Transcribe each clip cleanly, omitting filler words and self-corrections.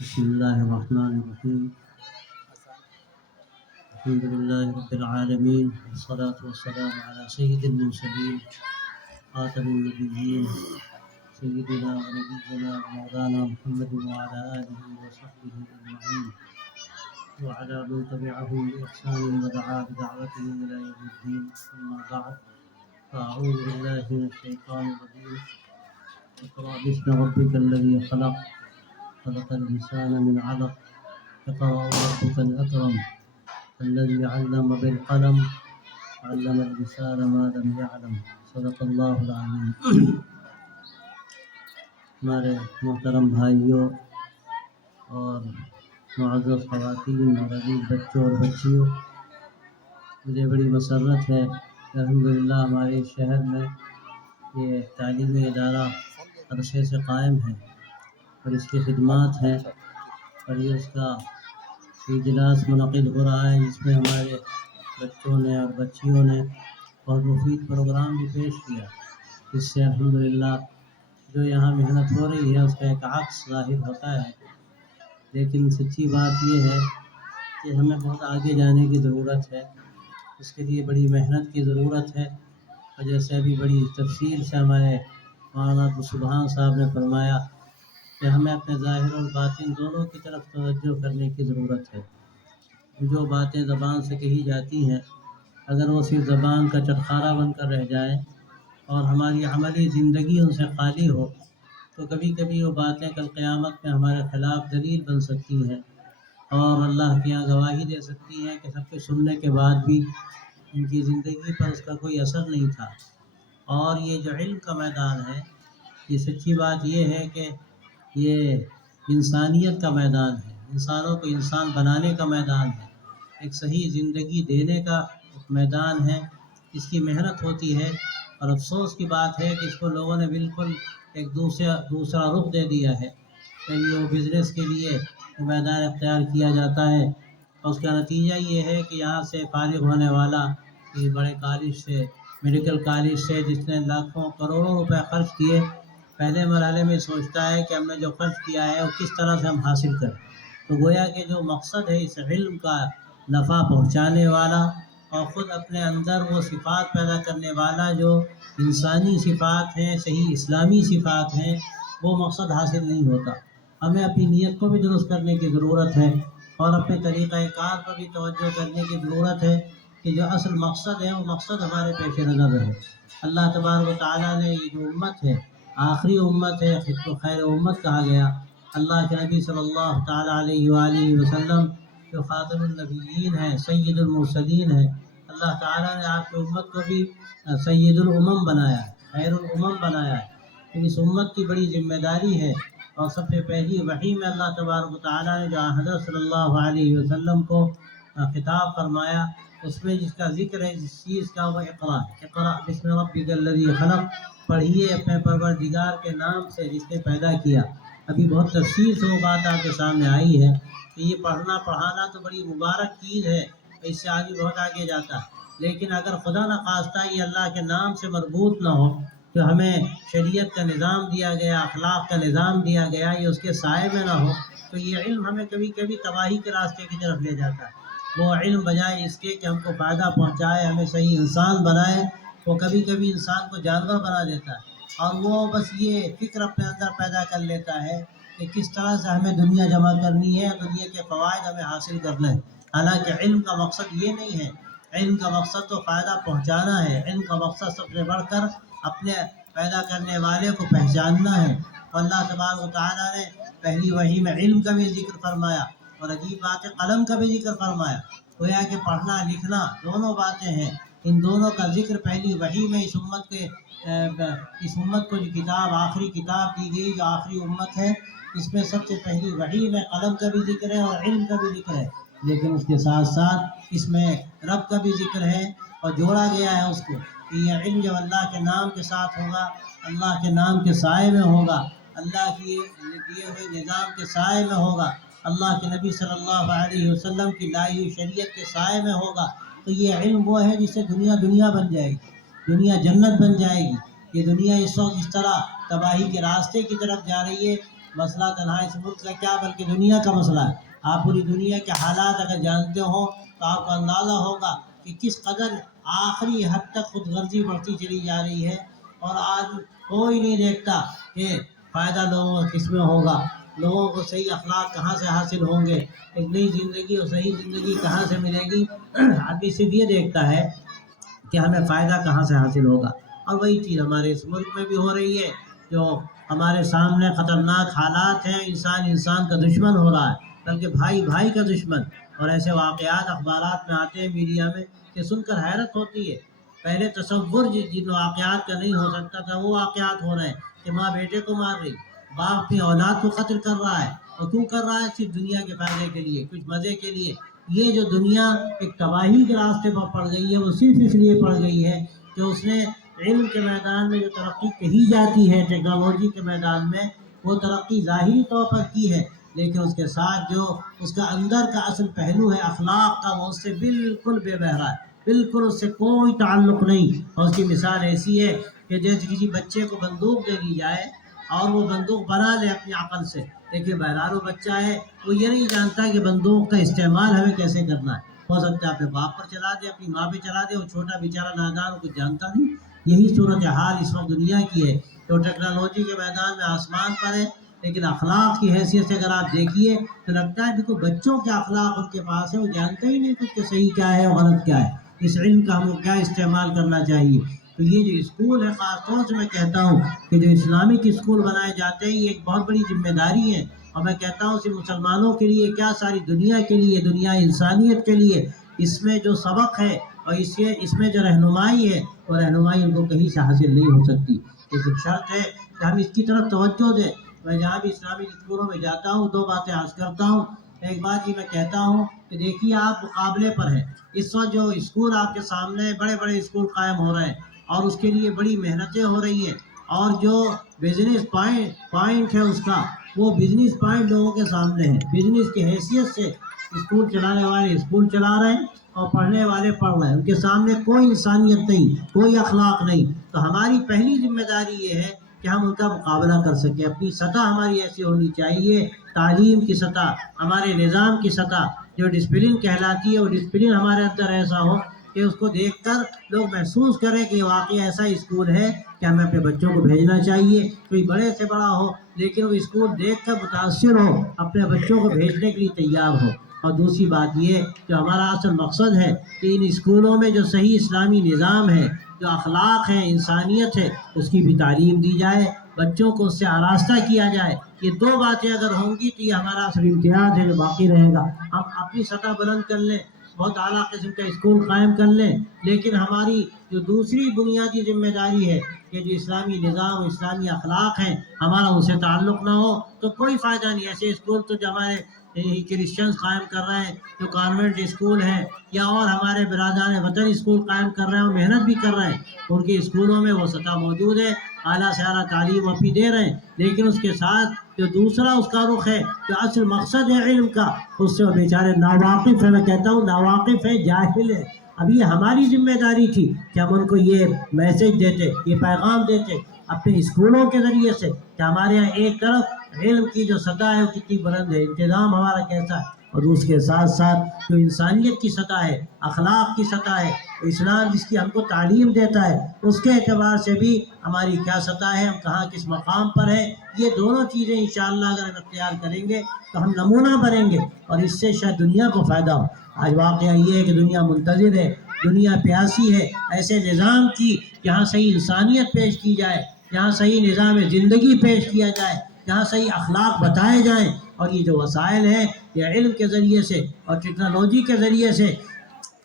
بسم الله الرحمن الرحيم. الحمد لله رب العالمين، والصلاة والسلام على سيد المرسلين خاتم النبيين سيدنا ونبينا ومولانا محمد وعلى آله وصحبه أجمعين وعلى من تبعهم بإحسان ودعا بدعوته إلى يوم الدين. أما بعد، فأعوذ بالله من الشيطان الرجيم. اقرأ باسم ربك الذي خلق الإنسان من علق. اقرأ وربك الأكرم الذي علم بالقلم علم الإنسان ما لم يعلم. صدق اللہ العظیم. ہمارے محترم بھائیوں اور معزز خواتین اور عزیز بچوں اور بچیوں، مجھے بڑی مسرت ہے کہ الحمدللہ ہمارے شہر میں یہ تعلیمی ادارہ عرصے سے قائم ہے اور اس کی خدمات ہیں، اور یہ اس کا اجلاس منعقد ہو رہا ہے جس میں ہمارے بچوں نے اور بچیوں نے بہت مفید پروگرام بھی پیش کیا، جس سے الحمدللہ جو یہاں محنت ہو رہی ہے اس کا ایک عکس ظاہر ہوتا ہے. لیکن سچی بات یہ ہے کہ ہمیں بہت آگے جانے کی ضرورت ہے، اس کے لیے بڑی محنت کی ضرورت ہے. اور جیسے ابھی بڑی تفصیل سے ہمارے مولانا سبحان صاحب نے فرمایا کہ ہمیں اپنے ظاہر اور باطن دونوں کی طرف توجہ کرنے کی ضرورت ہے. جو باتیں زبان سے کہی جاتی ہیں اگر وہ صرف زبان کا چٹخارا بن کر رہ جائے اور ہماری عملی زندگی ان سے خالی ہو تو کبھی کبھی وہ باتیں کل قیامت میں ہمارے خلاف دلیل بن سکتی ہیں اور اللہ کی یہاں گواہی دے سکتی ہیں کہ سب کچھ سننے کے بعد بھی ان کی زندگی پر اس کا کوئی اثر نہیں تھا. اور یہ جو علم کا میدان ہے، یہ سچی بات یہ ہے کہ یہ انسانیت کا میدان ہے، انسانوں کو انسان بنانے کا میدان ہے، ایک صحیح زندگی دینے کا میدان ہے. اس کی محنت ہوتی ہے اور افسوس کی بات ہے کہ اس کو لوگوں نے بالکل ایک دوسرا رخ دے دیا ہے. کبھی وہ بزنس کے لیے میدان اختیار کیا جاتا ہے اور اس کا نتیجہ یہ ہے کہ یہاں سے فارغ ہونے والا کسی بڑے کالج سے، میڈیکل کالج سے، جس نے لاکھوں کروڑوں روپے خرچ کیے، پہلے مرحلے میں سوچتا ہے کہ ہم نے جو خرچ کیا ہے وہ کس طرح سے ہم حاصل کریں. تو گویا کہ جو مقصد ہے اس علم کا نفع پہنچانے والا اور خود اپنے اندر وہ صفات پیدا کرنے والا جو انسانی صفات ہیں، صحیح اسلامی صفات ہیں، وہ مقصد حاصل نہیں ہوتا. ہمیں اپنی نیت کو بھی درست کرنے کی ضرورت ہے اور اپنے طریقہ کار پر بھی توجہ کرنے کی ضرورت ہے کہ جو اصل مقصد ہے وہ مقصد ہمارے پیش نظر رہے. اللہ تبارک و تعالیٰ نے یہ جو امت ہے، آخری امت ہے، خود کو خیر امت کہا گیا. اللہ کے نبی صلی اللہ تعالیٰ علیہ وآلہ وسلم جو خاتم النبیین ہیں، سید المرسلین ہیں، اللہ تعالیٰ نے آپ کی امت کو بھی سید الامم بنایا ہے، خیر الامم بنایا ہے. تو اس امت کی بڑی ذمہ داری ہے. اور سب سے پہلی وحی میں اللہ تبارک و تعالیٰ نے جو حضرت صلی اللہ علیہ وسلم کو خطاب فرمایا، اس میں جس کا ذکر ہے، جس چیز کا، وہ اقرا ہے. اقرا بسم ربک الذی خلق، پڑھیے اپنے پروردگار کے نام سے جس نے پیدا کیا. ابھی بہت تفصیل سے وہ بات آپ کے سامنے آئی ہے کہ یہ پڑھنا پڑھانا تو بڑی مبارک چیز ہے، اس سے آگے بہت آگے جاتا ہے. لیکن اگر خدا نخواستہ یہ اللہ کے نام سے مربوط نہ ہو، جو ہمیں شریعت کا نظام دیا گیا، اخلاق کا نظام دیا گیا، یہ اس کے سائے میں نہ ہو، تو یہ علم ہمیں کبھی کبھی تباہی کے راستے کی طرف لے جاتا ہے. وہ علم بجائے اس کے کہ ہم کو فائدہ پہنچائے، ہمیں صحیح انسان بنائے، وہ کبھی کبھی انسان کو جانور بنا دیتا ہے. اور وہ بس یہ فکر اپنے اندر پیدا کر لیتا ہے کہ کس طرح سے ہمیں دنیا جمع کرنی ہے، دنیا کے فوائد ہمیں حاصل کرنا ہے. حالانکہ علم کا مقصد یہ نہیں ہے. علم کا مقصد تو فائدہ پہنچانا ہے. علم کا مقصد سب سے بڑھ کر اپنے پیدا کرنے والے کو پہچاننا ہے. اللہ تبارک و تعالیٰ نے پہلی وحی میں علم کا بھی ذکر فرمایا اور عجیب بات ہے قلم کا بھی ذکر فرمایا. گویا کہ پڑھنا لکھنا دونوں باتیں ہیں. ان دونوں کا ذکر پہلی وحی میں اس امت کو جو کتاب، آخری کتاب دی گئی، جو آخری امت ہے، اس میں سب سے پہلی وحی میں قلم کا بھی ذکر ہے اور علم کا بھی ذکر ہے. لیکن اس کے ساتھ ساتھ اس میں رب کا بھی ذکر ہے اور جوڑا گیا ہے اس کو کہ یہ علم جب اللہ کے نام کے ساتھ ہوگا، اللہ کے نام کے سائے میں ہوگا، اللہ کی دیے ہوئے نظام کے سائے میں ہوگا، اللہ کے نبی صلی اللہ علیہ وسلم کی لائی ہوئی شریعت کے سائے میں ہوگا، تو یہ علم وہ ہے جس سے دنیا بن جائے گی، دنیا جنت بن جائے گی. یہ دنیا اس وقت اس طرح تباہی کے راستے کی طرف جا رہی ہے مسئلہ تنہا اس ملک کا کیا بلکہ دنیا کا مسئلہ ہے۔ آپ پوری دنیا کے حالات اگر جانتے ہوں تو آپ کو اندازہ ہوگا کہ کس قدر آخری حد تک خود غرضی بڑھتی چلی جا رہی ہے، اور آج کوئی نہیں دیکھتا کہ فائدہ لوگوں کو کس میں ہوگا، لوگوں کو صحیح اخلاق کہاں سے حاصل ہوں گے، ایک نئی زندگی اور صحیح زندگی کہاں سے ملے گی۔ آدمی صرف یہ دیکھتا ہے کہ ہمیں فائدہ کہاں سے حاصل ہوگا، اور وہی چیز ہمارے اس ملک میں بھی ہو رہی ہے۔ جو ہمارے سامنے خطرناک حالات ہیں، انسان انسان کا دشمن ہو رہا ہے، بلکہ بھائی بھائی کا دشمن، اور ایسے واقعات اخبارات میں آتے ہیں، میڈیا میں، کہ سن کر حیرت ہوتی ہے۔ پہلے تصور جن واقعات کا نہیں ہو سکتا تھا وہ واقعات ہو رہے ہیں، کہ ماں بیٹے کو مار رہی، باپ اپنی اولاد کو قتل کر رہا ہے، اور کیوں کر رہا ہے؟ صرف دنیا کے فائدے کے لیے، کچھ مزے کے لیے۔ یہ جو دنیا ایک تباہی کے راستے پر پڑ گئی ہے، وہ صرف اس لیے پڑ گئی ہے کہ اس نے علم کے میدان میں جو ترقی کہی جاتی ہے، ٹیکنالوجی کے میدان میں، وہ ترقی ظاہری طور پر کی ہے، لیکن اس کے ساتھ جو اس کا اندر کا اصل پہلو ہے اخلاق کا، وہ اس سے بالکل بے بہرا ہے، بالکل اس سے کوئی تعلق نہیں۔ اور اس کی مثال ایسی ہے کہ جیسے کسی بچے کو بندوق دے دی جائے اور وہ بندوق بنا لے اپنی عقل سے، لیکن بہرحال وہ بچہ ہے، وہ یہ نہیں جانتا کہ بندوق کا استعمال ہمیں کیسے کرنا ہے۔ ہو سکتا ہے اپنے باپ پر چلا دے، اپنی ماں پہ چلا دے، وہ چھوٹا بیچارہ نادان کچھ جانتا نہیں۔ یہی صورتحال اس وقت دنیا کی ہے، جو ٹیکنالوجی کے میدان میں آسمان پر ہے، لیکن اخلاق کی حیثیت سے اگر آپ دیکھیے تو لگتا ہے بالکل بچوں کے اخلاق ان کے پاس ہے، وہ جانتے ہی نہیں کچھ کہ صحیح کیا ہے اور غلط کیا ہے، اس علم کا ہم کو کیا استعمال کرنا چاہیے۔ تو یہ جو اسکول ہے، خاص طور سے میں کہتا ہوں کہ جو اسلامک اسکول بنائے جاتے ہیں، یہ ایک بہت بڑی ذمہ داری ہے، اور میں کہتا ہوں صرف مسلمانوں کے لیے کیا، ساری دنیا کے لیے، دنیا انسانیت کے لیے اس میں جو سبق ہے اور اس میں جو رہنمائی ہے، وہ رہنمائی ان کو کہیں سے حاصل نہیں ہو سکتی۔ لیکن شرط ہے کہ ہم اس کی طرف توجہ دیں۔ میں جہاں بھی اسلامی اسکولوں میں جاتا ہوں، دو باتیں عرض کرتا ہوں۔ ایک بات یہ میں کہتا ہوں کہ دیکھیے آپ مقابلے پر ہیں، اس وقت جو اسکول آپ کے سامنے بڑے بڑے اسکول قائم ہو رہے ہیں، اور اس کے لیے بڑی محنتیں ہو رہی ہیں، اور جو بزنس پوائنٹ ہے اس کا، وہ بزنس پوائنٹ لوگوں کے سامنے ہے، بزنس کی حیثیت سے اسکول چلانے والے اسکول چلا رہے ہیں اور پڑھنے والے پڑھ رہے ہیں، ان کے سامنے کوئی انسانیت نہیں، کوئی اخلاق نہیں۔ تو ہماری پہلی ذمہ داری یہ ہے کہ ہم ان کا مقابلہ کر سکیں۔ اپنی سطح ہماری ایسی ہونی چاہیے، تعلیم کی سطح، ہمارے نظام کی سطح جو ڈسپلن کہلاتی ہے، وہ ڈسپلن ہمارے اندر ایسا ہو کہ اس کو دیکھ کر لوگ محسوس کریں کہ واقعی ایسا اسکول ہے کہ ہمیں اپنے بچوں کو بھیجنا چاہیے۔ کوئی بڑے سے بڑا ہو، لیکن وہ اسکول دیکھ کر متاثر ہو، اپنے بچوں کو بھیجنے کے لیے تیار ہو۔ اور دوسری بات یہ کہ ہمارا اصل مقصد ہے کہ ان اسکولوں میں جو صحیح اسلامی نظام ہے، جو اخلاق ہے، انسانیت ہے، اس کی بھی تعلیم دی جائے، بچوں کو اس سے آراستہ کیا جائے۔ یہ دو باتیں اگر ہوں گی تو یہ ہمارا اصل امتیاز ہے جو باقی رہے گا۔ ہم اپنی سطح بلند کر لیں، بہت اعلیٰ قسم کا اسکول قائم کر لیں، لیکن ہماری جو دوسری بنیادی ذمہ داری ہے کہ جو اسلامی نظام، اسلامی اخلاق ہیں، ہمارا ان سے تعلق نہ ہو تو کوئی فائدہ نہیں۔ ایسے اسکول تو جو ہمارے کرسچنز قائم کر رہے ہیں، جو کانوینٹ اسکول ہیں، یا اور ہمارے برادران وطن اسکول قائم کر رہے ہیں اور محنت بھی کر رہے ہیں، ان کے اسکولوں میں وہ سطح موجود ہے، اعلیٰ سے اعلیٰ تعلیم وہ بھی دے رہے ہیں، لیکن اس کے ساتھ جو دوسرا اس کا رخ ہے، جو اصل مقصد ہے علم کا، اس سے وہ بیچارے ناواقف ہے۔ میں کہتا ہوں ناواقف ہے، جاہل ہے۔ اب یہ ہماری ذمہ داری تھی کہ ہم ان کو یہ میسج دیتے، یہ پیغام دیتے اپنے اسکولوں کے ذریعے سے کہ ہمارے یہاں ایک طرف علم کی جو سطح ہے وہ کتنی بلند ہے، انتظام ہمارا کیسا ہے، اور اس کے ساتھ ساتھ جو انسانیت کی سطح ہے، اخلاق کی سطح ہے، اسلام جس کی ہم کو تعلیم دیتا ہے، اس کے اعتبار سے بھی ہماری کیا سطح ہے، ہم کہاں کس مقام پر ہیں۔ یہ دونوں چیزیں انشاءاللہ اگر ہم اختیار کریں گے تو ہم نمونہ بنیں گے، اور اس سے شاید دنیا کو فائدہ ہو۔ آج واقعہ یہ ہے کہ دنیا منتظر ہے، دنیا پیاسی ہے ایسے نظام کی جہاں صحیح انسانیت پیش کی جائے، جہاں صحیح نظام زندگی پیش کیا جائے، جہاں صحیح اخلاق بتائے جائیں، اور یہ جو وسائل ہیں، یہ علم کے ذریعے سے اور ٹیکنالوجی کے ذریعے سے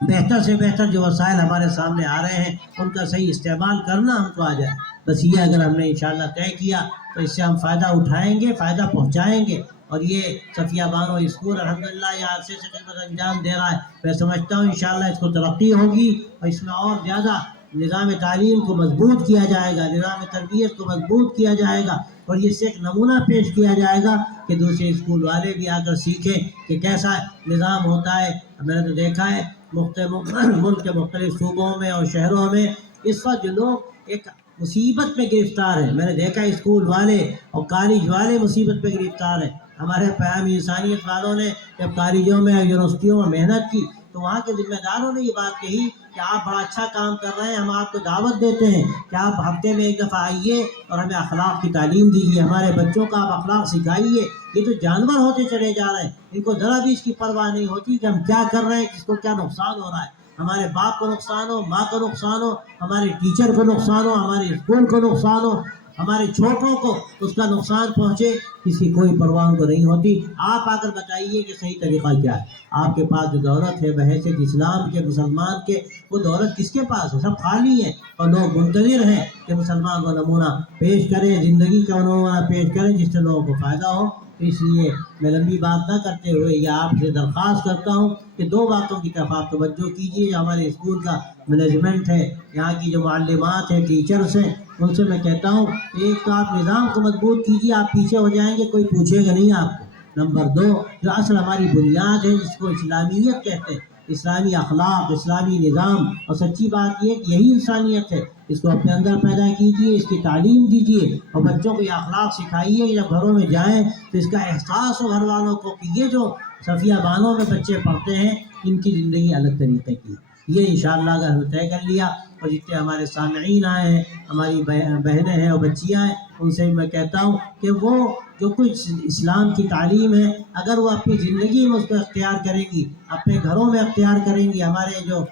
بہتر سے بہتر جو وسائل ہمارے سامنے آ رہے ہیں، ان کا صحیح استعمال کرنا ہم کو آ جائے۔ بس یہ اگر ہم نے انشاءاللہ طے کیا تو اس سے ہم فائدہ اٹھائیں گے، فائدہ پہنچائیں گے۔ اور یہ صفیہ بانو اسکول الحمدللہ یہ عرصے سے خدمت انجام دے رہا ہے، میں سمجھتا ہوں انشاءاللہ اس کو ترقی ہوگی، اور اس میں اور زیادہ نظام تعلیم کو مضبوط کیا جائے گا، نظام تربیت کو مضبوط کیا جائے گا، اور یہ سے ایک نمونہ پیش کیا جائے گا کہ دوسرے اسکول والے بھی آ کر سیکھیں کہ کیسا نظام ہوتا ہے۔ میں نے تو دیکھا ہے ملک کے مختلف صوبوں میں اور شہروں میں اس وقت جو لوگ ایک مصیبت میں گرفتار ہیں. میں نے دیکھا اسکول والے اور کالج والے مصیبت پہ گرفتار ہیں. ہمارے پیام انسانیت والوں نے جب کالجوں میں یونیورسٹیوں میں محنت کی تو وہاں کے ذمہ داروں نے یہ بات کہی کہ آپ بڑا اچھا کام کر رہے ہیں, ہم آپ کو دعوت دیتے ہیں کہ آپ ہفتے میں ایک دفعہ آئیے اور ہمیں اخلاق کی تعلیم دیجیے, ہمارے بچوں کا آپ اخلاق سکھائیے. یہ تو جانور ہوتے چلے جا رہے ہیں, ان کو ذرا بھی اس کی پرواہ نہیں ہوتی کہ ہم کیا کر رہے ہیں, کس کو کیا نقصان ہو رہا ہے. ہمارے باپ کو نقصان ہو, ماں کو نقصان ہو, ہمارے ٹیچر کو نقصان ہو, ہمارے اسکول کو نقصان ہو, ہمارے چھوٹوں کو اس کا نقصان پہنچے, کسی کوئی پرواہ کو نہیں ہوتی. آپ آ کر بتائیے کہ صحیح طریقہ کیا ہے. آپ کے پاس جو دولت ہے بحیثیت اسلام کے مسلمان کے, وہ دولت کس کے پاس ہے؟ سب خالی ہے اور لوگ منتظر ہیں کہ مسلمان کو نمونہ پیش کریں, زندگی کا نمونہ پیش کریں جس سے لوگوں کو فائدہ ہو. اس لیے میں لمبی بات نہ کرتے ہوئے یہ آپ سے درخواست کرتا ہوں کہ دو باتوں کی طرف آپ توجہ کیجیے. جو ہمارے اسکول کا مینجمنٹ ہے, یہاں کی جو معلمات ہیں, ٹیچرس ہیں, ان سے میں کہتا ہوں ایک تو آپ نظام کو مضبوط کیجیے, آپ پیچھے ہو جائیں گے, کوئی پوچھے گا نہیں آپ کو. نمبر دو, جو اصل ہماری بنیاد ہے جس کو اسلامیت کہتے ہیں, اسلامی اخلاق, اسلامی نظام, اور سچی بات یہ کہ یہی انسانیت ہے, اس کو اپنے اندر پیدا کیجیے, اس کی تعلیم دیجیے اور بچوں کو یہ اخلاق سکھائیے کہ جب گھروں میں جائیں تو اس کا احساس ہو گھر والوں کو کہ یہ جو صفیہ بانوں میں بچے پڑھتے ہیں ان کی زندگی الگ طریقے کی. یہ انشاءاللہ اگر ہم طے کر لیا, اور جتنے ہمارے سامعین آئے ہیں, ہماری بہنیں ہیں اور بچیاں ہیں, ان سے میں کہتا ہوں کہ وہ جو کچھ اسلام کی تعلیم ہے اگر وہ اپنی زندگی میں اس کو اختیار کریں گی, اپنے گھروں میں اختیار کریں گی, ہمارے جو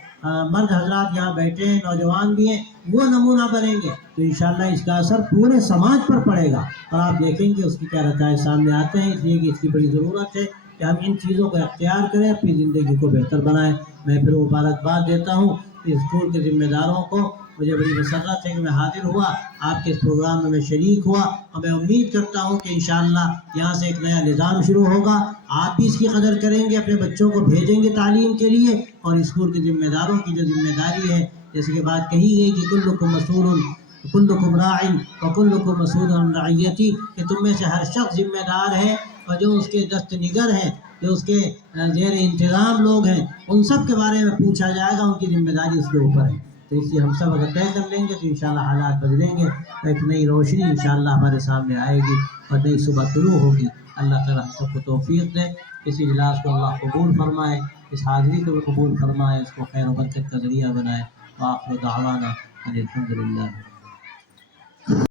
مرد حضرات یہاں بیٹھے ہیں, نوجوان بھی ہیں, وہ نمونہ بنیں گے تو انشاءاللہ اس کا اثر پورے سماج پر پڑے گا. اور آپ دیکھیں گے اس کی کیا نتائج سامنے آتے ہیں. اس لیے کہ اس کی بڑی ضرورت ہے کہ ہم ان چیزوں کو اختیار کریں, اپنی زندگی کو بہتر بنائیں. میں پھر مبارکباد دیتا ہوں اسکول کے ذمہ داروں کو. مجھے بڑی مسرت ہے کہ میں حاضر ہوا, آپ کے اس پروگرام میں شریک ہوا, اور میں امید کرتا ہوں کہ انشاءاللہ یہاں سے ایک نیا نظام شروع ہوگا. آپ بھی اس کی قدر کریں گے, اپنے بچوں کو بھیجیں گے تعلیم کے لیے, اور اسکول کے ذمہ داروں کی جو ذمہ داری ہے, جیسے کہ بات کہی گئی کہ کلکم مسئول کلکم راع وکلکم مسئول عن رعیتی, کہ تم میں سے ہر شخص ذمہ دار ہے, اور جو اس کے دست نگر ہیں, جو اس کے زیر انتظام لوگ ہیں, ان سب کے بارے میں پوچھا جائے گا, ان کی ذمہ داری اس کے اوپر ہے. تو اس لیے ہم سب اگر طے کر لیں گے تو انشاءاللہ حالات بدلیں گے, ایک نئی روشنی انشاءاللہ ہمارے سامنے آئے گی اور نئی صبح طلوع ہوگی. اللہ تعالیٰ ہم سب کو توفیق دے. اس اجلاس کو اللہ قبول فرمائے, اس حاضری کو بھی قبول فرمائے, اس کو خیر و برکت کا ذریعہ بنائے. وآخر دعوانا ان الحمدللہ.